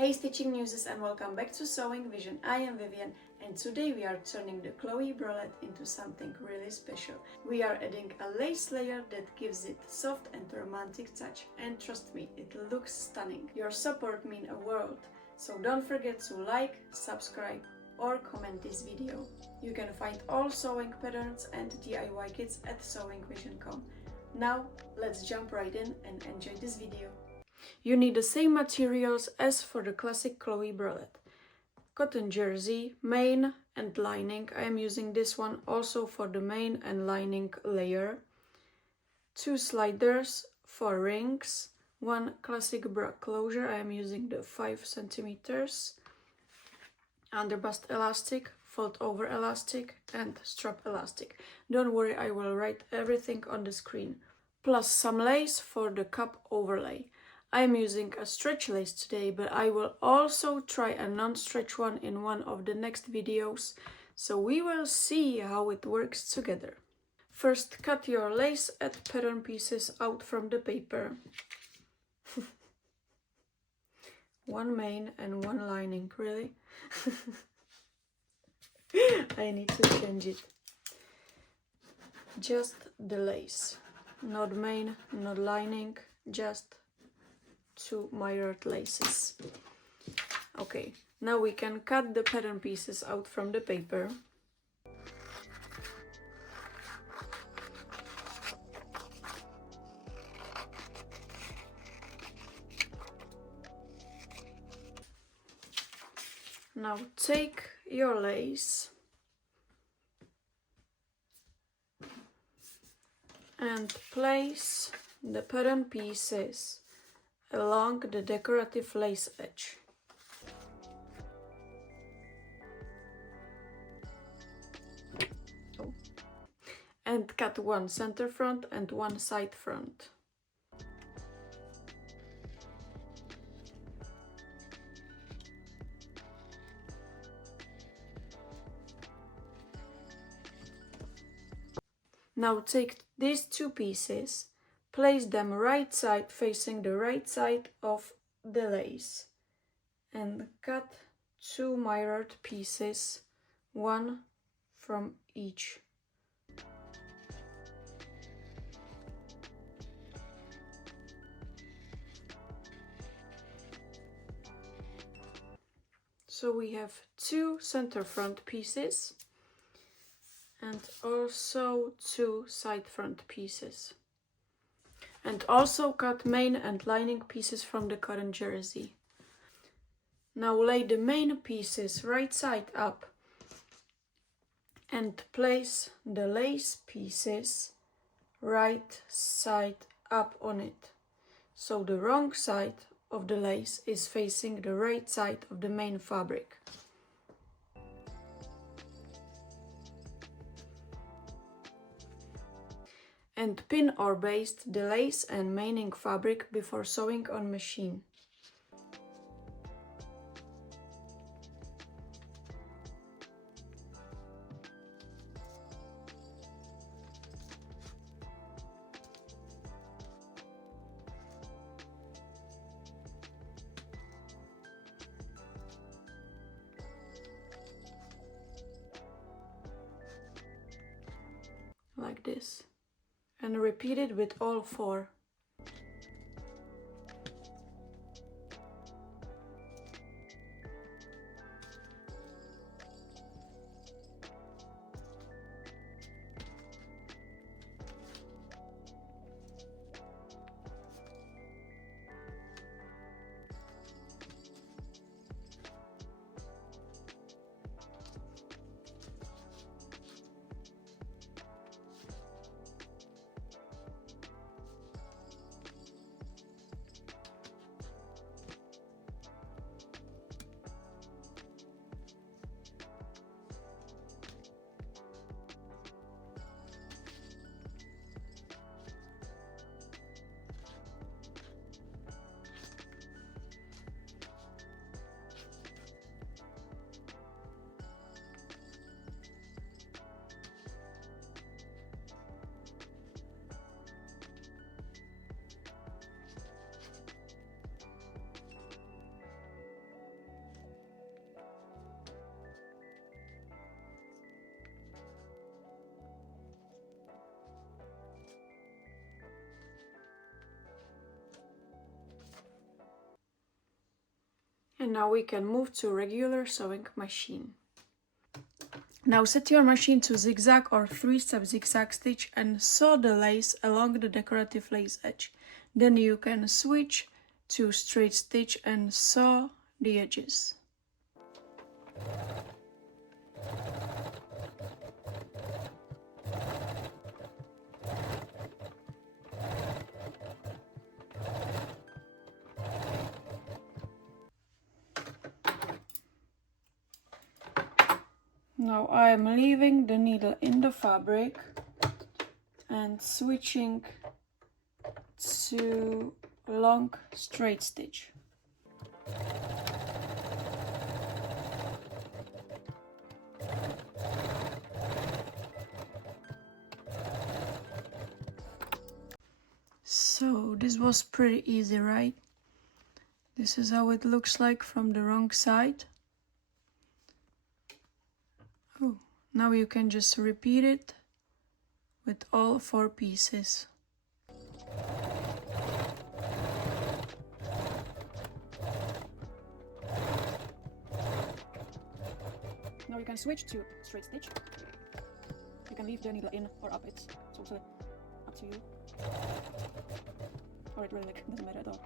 Hey stitching newses and welcome back to Sewing Vision. I am Vivian and today we are turning the Chloe Bralette into something really special. We are adding a lace layer that gives it soft and romantic touch, and trust me, it looks stunning. Your support means a world, so don't forget to like, subscribe or comment this video. You can find all sewing patterns and DIY kits at sewingvision.com. Now let's jump right in and enjoy this video. You need the same materials as for the classic Chloe Bralette. Cotton jersey, main and lining. I am using this one also for the main and lining layer. 2 sliders for rings. 1 classic bra closure. I am using the 5 centimeters. Underbust elastic, fold over elastic and strap elastic. Don't worry, I will write everything on the screen. Plus some lace for the cup overlay. I am using a stretch lace today, but I will also try a non-stretch one in one of the next videos, so we will see how it works together. First, cut your lace at pattern pieces out from the paper. 1 main and 1 lining, really? I need to change it. Just the lace, not main, not lining, just 2 mirrored laces. Okay, now we can cut the pattern pieces out from the paper. Now take your lace and place the pattern pieces along the decorative lace edge. And cut 1 center front and 1 side front. Now take these 2 pieces, place them right side facing the right side of the lace and cut 2 mirrored pieces, 1 from each. So we have 2 center front pieces and also 2 side front pieces. And also cut main and lining pieces from the cotton jersey. Now lay the main pieces right side up and place the lace pieces right side up on it. So the wrong side of the lace is facing the right side of the main fabric. And pin or baste the lace and maining fabric before sewing on machine. Like this. And repeat it with all 4. And now we can move to regular sewing machine. Now set your machine to zigzag or 3-step zigzag stitch and sew the lace along the decorative lace edge. Then you can switch to straight stitch and sew the edges. Now I am leaving the needle in the fabric and switching to long straight stitch. So this was pretty easy, right? This is how it looks like from the wrong side. Oh, now you can just repeat it with all 4 pieces. Now you can switch to straight stitch. You can leave the needle in or up, it's totally up to you. Or it really doesn't matter at all.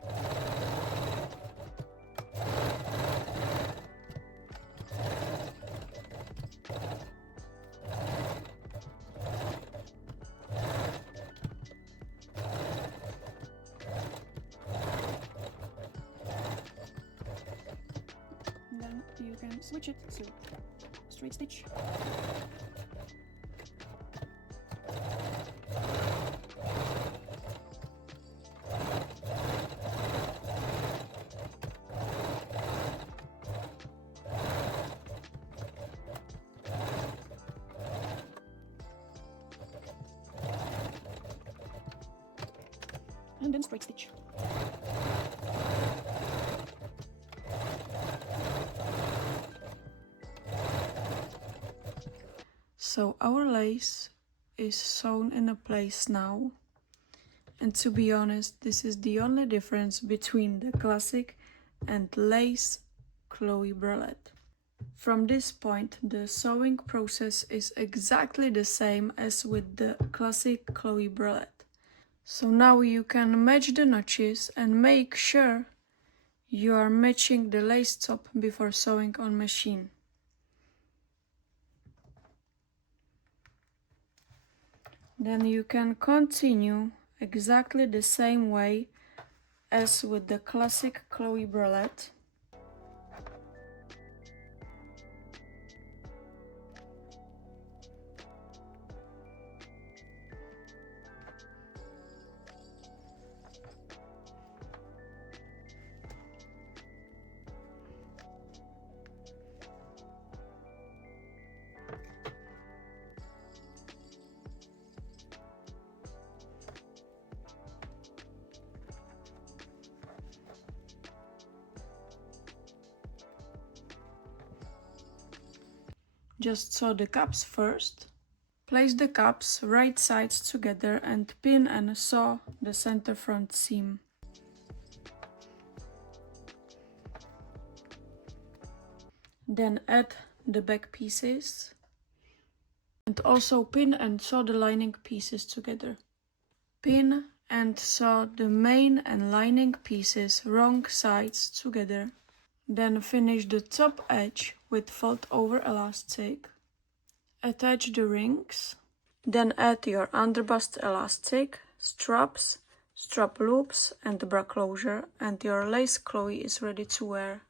Then you can switch it to straight stitch. And then straight stitch. So our lace is sewn in a place now, and to be honest, this is the only difference between the classic and lace Chloe Bralette. From this point, the sewing process is exactly the same as with the classic Chloe Bralette. So now you can match the notches and make sure you are matching the lace top before sewing on machine. Then you can continue exactly the same way as with the classic Chloe Bralette. Just sew the caps first. Place the caps right sides together and pin and sew the center front seam. Then add the back pieces and also pin and sew the lining pieces together. Pin and sew the main and lining pieces wrong sides together. Then finish the top edge with fold over elastic. Attach the rings. Then add your underbust elastic, straps, strap loops and bra closure, and your lace Chloe is ready to wear.